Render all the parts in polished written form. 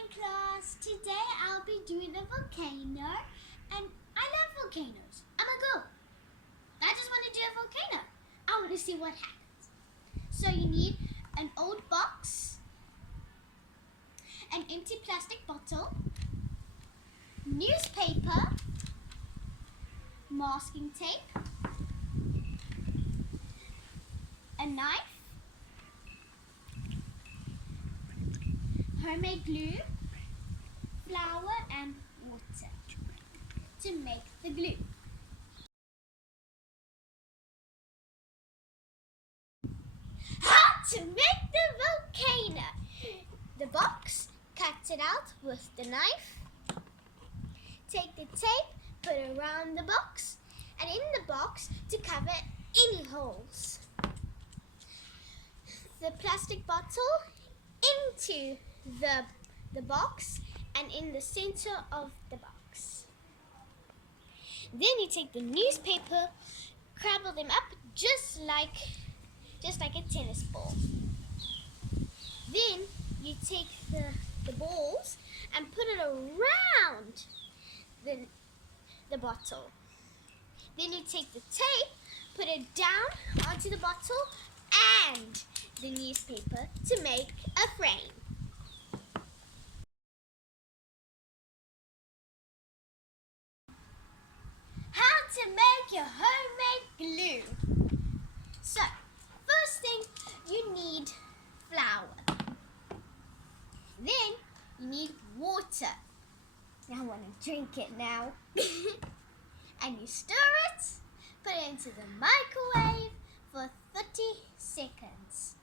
morning, class. Today I'll be doing a volcano, and I love volcanoes. I'm a girl. I just want to do a volcano. I want to see what happens. So you need an old box, an empty plastic bottle, newspaper, masking tape, a knife, homemade glue, flour and water to make the glue. How to make the volcano. The box, cut it out with the knife. Take the tape, put it around the box, and in the box to cover any holes. The plastic bottle into the box and in the center of the box. Then you take the newspaper, crumble them up just like a tennis ball. Then you take the balls and put it around the bottle. Then you take the tape, put it down onto the bottle and the newspaper to make a frame. How to make your homemade glue. So, first thing, you need flour. Then you need water. I want to drink it now. And you stir it, put it into the microwave for 30 seconds.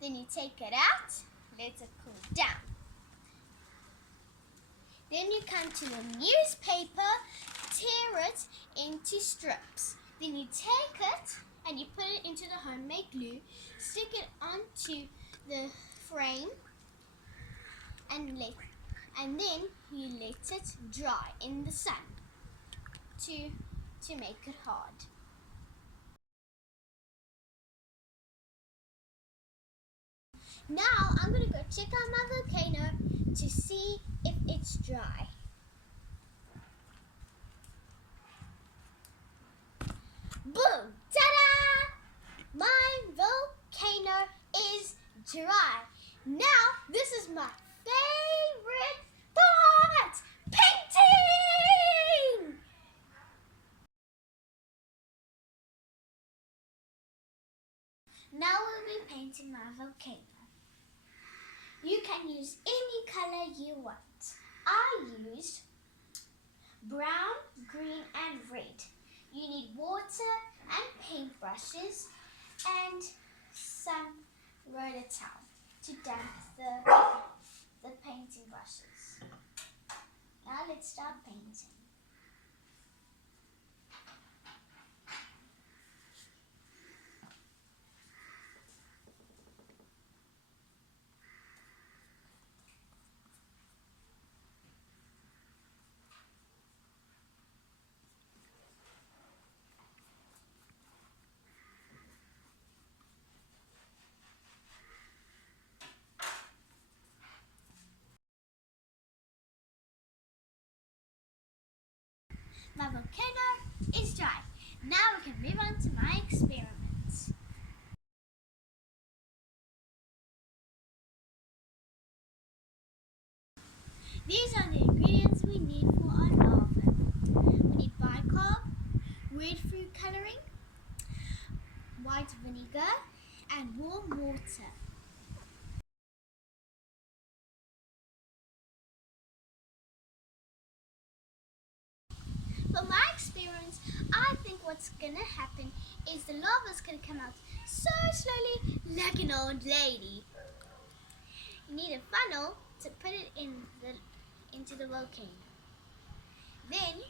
Then you take it out, let it cool down. Then you come to the newspaper, tear it into strips. Then you take it and you put it into the homemade glue, stick it onto the frame, and then you let it dry in the sun to make it hard. Now I'm going to go check out my volcano to see if it's dry. Boom! Ta-da! My volcano is dry. Now this is my favorite part! Painting! Now we'll be painting my volcano. You can use any color you want. I used brown, green and red. You need water and paintbrushes and some roller towel to damp the painting brushes. Now let's start painting. My volcano is dry. Now we can move on to my experiments. These are the ingredients we need for our lava. We need bicarb, red food coloring, white vinegar, and warm water. For my experiments, I think what's going to happen is the lava's going to come out so slowly like an old lady. You need a funnel to put it into the volcano. Then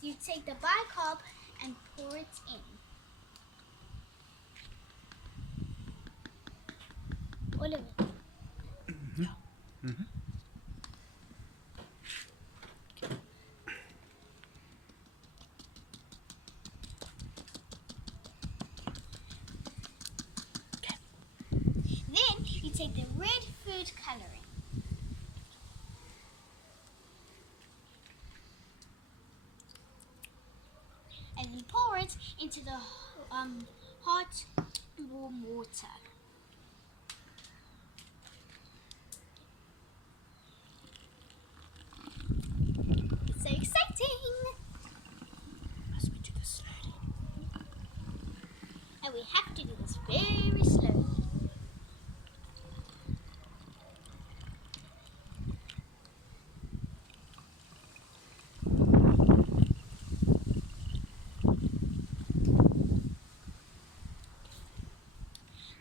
you take the bicarb and pour it in. All of it. Mm-hmm. Mm-hmm. Then you take the red food coloring it into the hot warm water. It's so exciting! Must we do this slowly? And we have to do this very slowly.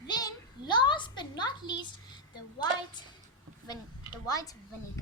Then, last but not least, the white vinegar.